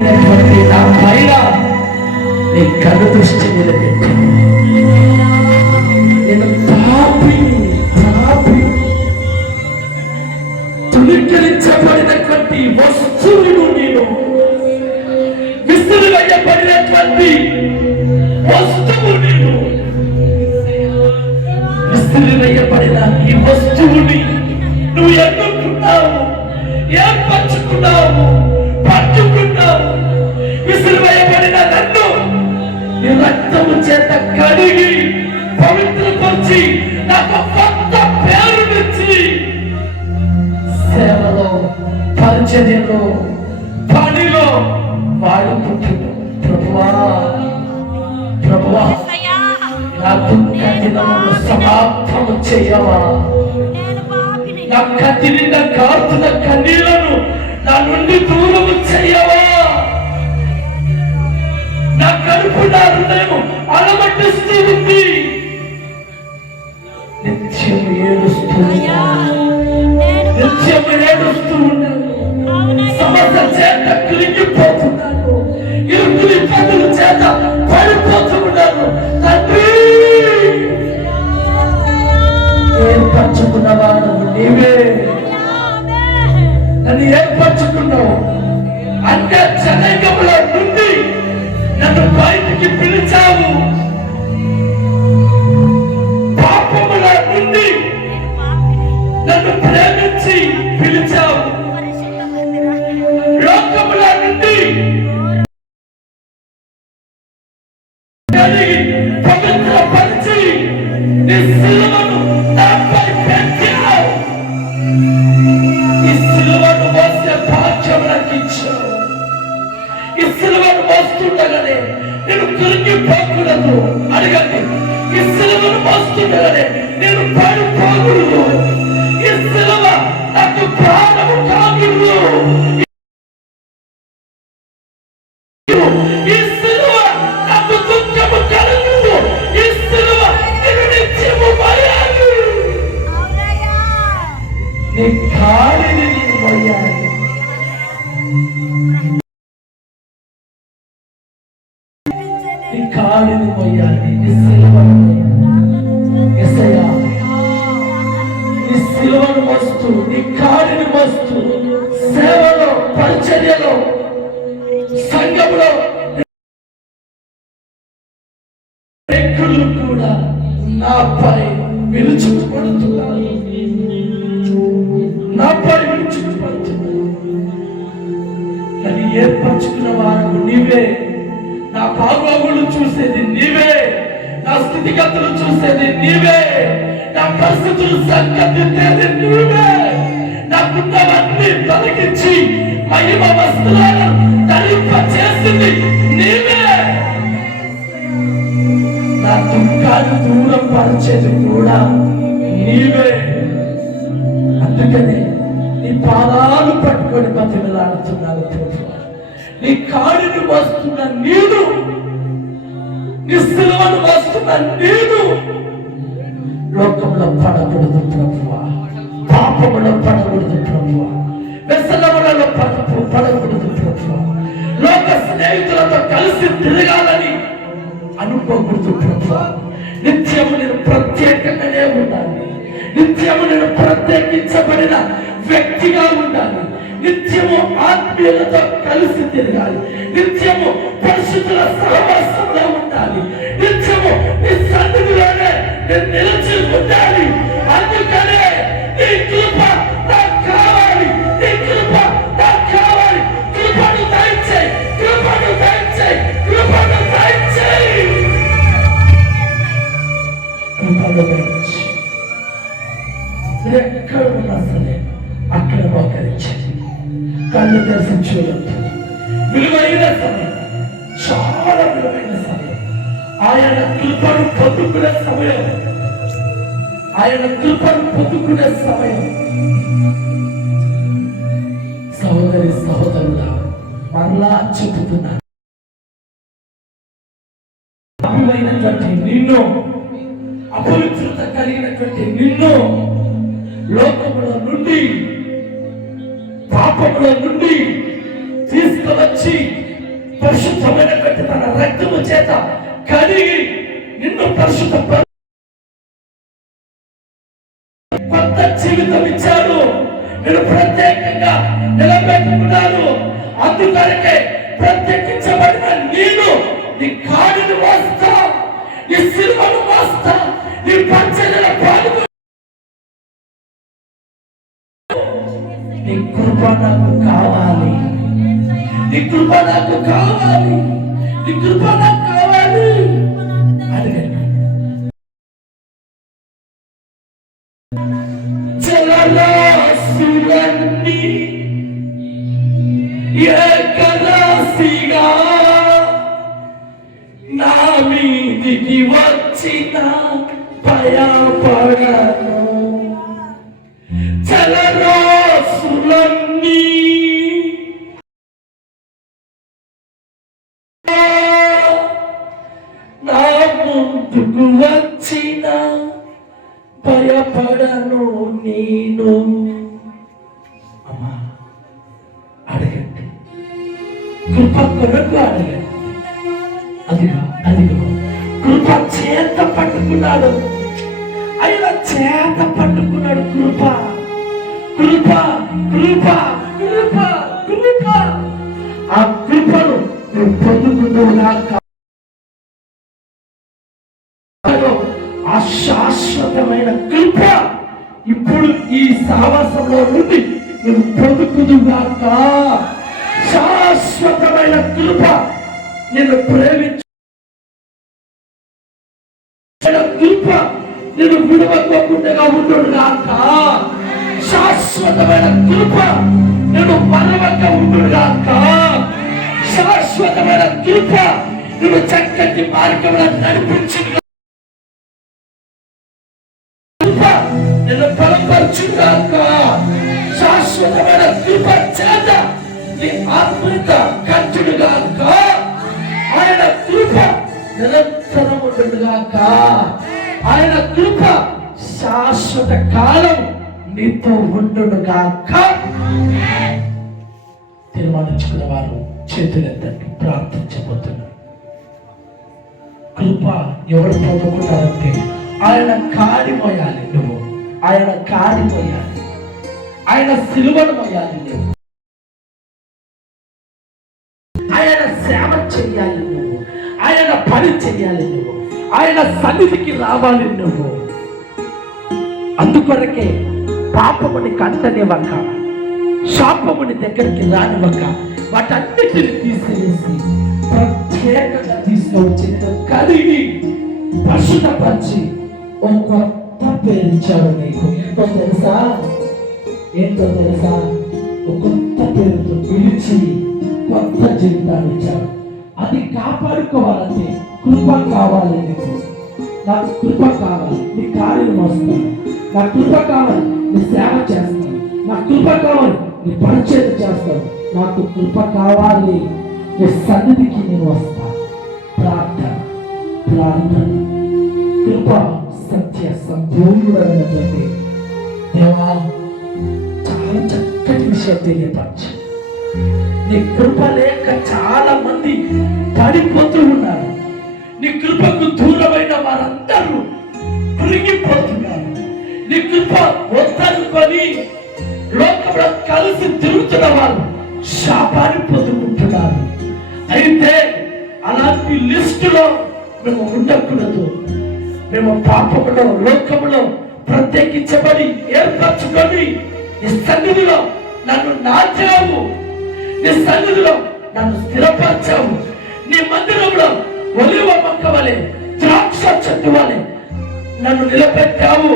అయినటువంటి నా పైన నీ కను దృష్టి నిలబెట్టి. నేను పాపిని పాపిని తుణీకరించబడినటువంటి వస్తువును నేను విసిరివేయబడినటువంటి వస్తువు నేను విసిరివేయబడిన ఈ వస్తువుని పరిచర్యలో పనిలో వాడుకుంటున్నావు ప్రభువా ప్రభువా నా దుఃఖ సమాప్తము చేయవా? నా కత్తి నిండా కన్నీళ్ళను నా నుండి దూరము చేయవా? మోస్తుండగానే నేను కృంగిపోకూడదు అడగండి. ఈ సిలువను మోస్తుండగానే నేను పడిపోకూడదు ఈ సిలువ నాకు ప్రాణము కాకూడదు ఈ సిలువ నాకు దుఃఖము కలుగుదు ఈ సిలువ నేను నిత్యము మయాలి నీ కాడిని నేను మోయాలి నీ కాడిని నీ సిలువను మోయాలి నీ సిలువను మోస్తూ నీ సేవలో పరిచర్యలో సంఘంలో కూడా నాపై విరుచుకుపడుతున్నారు నాపై విరుచుకుపడుతున్నారు ఏర్పరచుకున్న నీవే. బాగోగులు చూసేది నీవే నా స్థితిగతులు చూసేది నీవే నా పరిస్థితులు సంగతించేది నీవే. నాకున్నవన్నీ తొలగించి మహిమ వస్తువులను ధరింప చేసింది నీవే. నా దుఃఖాన్ని దూరం పరిచేది కూడా నీవే. అందుకని నీ పాదాలు పట్టుకొని బతిమలాడుతున్నాను ప్రభు నీ కాడిని వస్తున్న నీడు నీ సిలువను వస్తున్న నీడు లోకంలో పడకూడదు ప్రభువా. పాపములో పడకూడదు ప్రభువా. వ్యసనములలో పడకు పడకూడదు ప్రభువా. లోక స్నేహితులతో కలిసి తిరగాలని అనుకోకూడదు ప్రభువా. నిత్యము నేను ప్రత్యేకంగానే ఉండాలి. నిత్యము నేను ప్రత్యేకించబడిన వ్యక్తిగా ఉండాలి. నిత్యము ఆత్మీయులతో కలిసి తిరగాలి. నిత్యము పరిశుద్ధుల సహవాసంలో ఉండాలి. నిత్యము నీ సన్నిధిలోనే నేను నిలిచి ఉండాలి. అందుకనే నీ కృప నాకు కావాలి. నీ కృప నాకు కావాలి. కృపను దయచేయి. కృపను దయచేయి. కృపను దయచేయి. కృపను దయచేయి. ఎక్కడ ఉన్నా సరే అక్కడ మోకరించండి కళ్ళు తెరిచి చూడండి విలువైన సమయం చాలా విలువైన సమయం. ఆయన కృపను పొందుకునే సమయం. ఆయన కృపను పొందుకునే సమయం. సహోదరి సహోదరుల మరలా చెబుతున్నాను అభివైనటువంటి నిన్ను అపవిత్రత కలిగినటువంటి నిన్ను లోకం నుండి పాపముల నుండి తీసుకువచ్చి పరిశుద్ధమైనటువంటి తన రక్తము చేత కడిగి నిన్ను పరిశుద్ధ కొత్త జీవితం ఇచ్చాడు. నేను ప్రత్యేకంగా నిలబెట్టుకున్నాను. అందుకనకే ప్రత్యేకించబడిన నేను నీ కాడిని మోస్తా నీ సిల్వను మోస్తా నీ పంచగల నీ కృప నాకు కావాలి. నీ కృప నాకు కావాలి. నీ కృప నాకు కావాలి. అడగండి జలరాశులన్నీ ఏకరాశిగా నా మీదికి వచ్చిన భయపడ ముందుకు వచ్చిన భయపడను నేను. అమ్మా అడగండి. కృప కొరకు అడగండి. అదిగో అదిగో. కృప చేత పట్టుకున్నాడు. ఆయన చేత పట్టుకున్నాడు కృప. కృప కృప కృప కృప. ఆ కృపను నువ్వు సావాసంలో నుండి నువ్వు బ్రతుకుదుగాక. శాశ్వతమైన కృప నిన్ను ప్రేమించ కృప నిన్ను విడవకోకుండా ఉండుగాక శాశ్వతమైన కృప నిన్ను మరవక ఉండుగాక శాశ్వతమైన కృప నువ్వు చక్కటి మార్గంలో నడిపించు కృప నిన్ను బలపరచుగాక నీ ఆత్మీయత ఆయన కృప నిరంతరం ఉండుగాక ఆయన కృప శాశ్వత కాలం నీతో ఉండుగాక తీర్మానించుకున్న వారు చేతులెత్తండి ప్రార్థించబోతున్నారు. కృప ఎవరు పొందుకుంటారంటే ఆయన కాడిపోయాలి నువ్వు. ఆయన కాడిపోయాలి ఆయన సిలువను పోయాలి నువ్వు. ఆయన సేవ చెయ్యాలి నువ్వు. ఆయన పని చెయ్యాలి నువ్వు. ఆయన సన్నిధికి రావాలి నువ్వు. అందుకొరకే పాపముని కంటనివ్వక శాపముని దగ్గరికి రానివ్వక వాటన్నిటిని తీసివేసి ప్రత్యేకంగా తీసుకొచ్చి కలిగి పరిశుద్ధపరిచి ఒక కొత్త పేరు ఇచ్చాడు నీకు. ఏంటో తెలుసా? ఏంటో తెలుసా? ఒక కొత్త పేరుతో పిలిచి కొత్త జీవితాన్ని ఇచ్చాడు అది కాపాడుకోవాలంటే కృప కావాలి నీకు. నాకు కృప కావాలి నీ కార్యం వస్తాను నా కృప కావాలి నీ సేవ చేస్తాను నా కృప కావాలి నీ పరిచయం చేస్తాను నాకు కృప కావాలి నీ సన్నిధికి నేను వస్తాను ప్రార్థన ప్రార్థన. కృప సత్య సంపూర్ణమైనటువంటి దేవా చాలా చక్కటి విషయం తెలియపరచు. నీ కృప లేక చాలా మంది పడిపోతూ ఉన్నారు నీ కృపకు దూరమైన వారందరూ కృంగిపోతున్నారు. నీ కృప వద్దనుకొని లోకంలో కలిసి తిరుగుతున్న వారు శాపాన్ని పొందుకుంటున్నారు. అయితే అలాంటి లిస్టులో మేము ఉండకూడదు. మేము పాపములో లోకములో ప్రత్యేకించబడి ఏర్పరచుకొని ఈ సన్నిధిలో నన్ను నాచావు నీ సన్నిధిలో నన్ను స్థిరపరచావు నీ మందిరంలో ఒలివ మొక్క వలె ద్రాక్ష చెట్టు వలె నన్ను నిలబెట్టావు.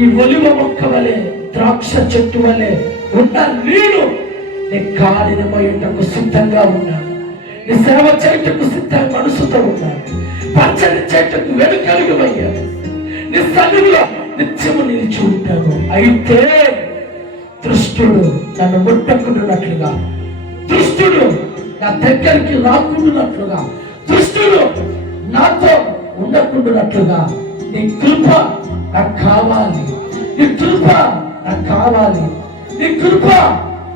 ఈ ఒలివ మొక్క వలె ద్రాక్ష చెట్టు వలె ఉన్న నేను నీ కాలిన మోయటకు సిద్ధంగా ఉన్నాను. నీ సేవ చేయటకు సిద్ధ మనసుతో ఉన్నాను. పచ్చని చేయటకు వెనుకలుగుమయ్యాను నీ సన్నిధిలో నిత్యము నిలిచి ఉంటాను. అయితే దుష్టుడు నన్ను ముట్టకుండాట్లుగా దుష్టుడు నా దగ్గరికి రాకుండాట్లుగా దుష్టుడు నాతో ఉండకుండాట్లుగా నీ కృప నాకు కావాలి. నీ కృప నాకు కావాలి. నీ కృప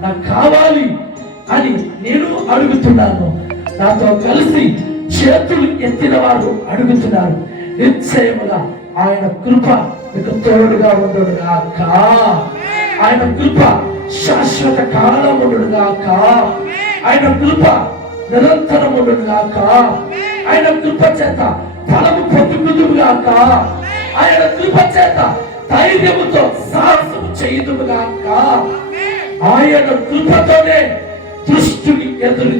నాకు కావాలి అని నేను అడుగుతున్నాను. నాతో కలిసి చేతులు ఎత్తిన వారు అడుగుతున్నారు. నిశ్చయముగా ఆయన కృప మీకు తోడుగా ఉండడు కాక ఆయన కృప శాశ్వత కాలం ఉండడు ఆయన కృప నిరంతరం ఉండడు ఆయన కృప చేత ఫలము పొందుకుందువు ఆయన కృప చేత ధైర్యముతో సాహసము చేయుదువు ఆయన కృపతోనే దృష్టిని ఎదురు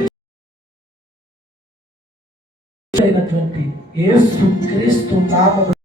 అయినటువంటి యేసు క్రీస్తు నామము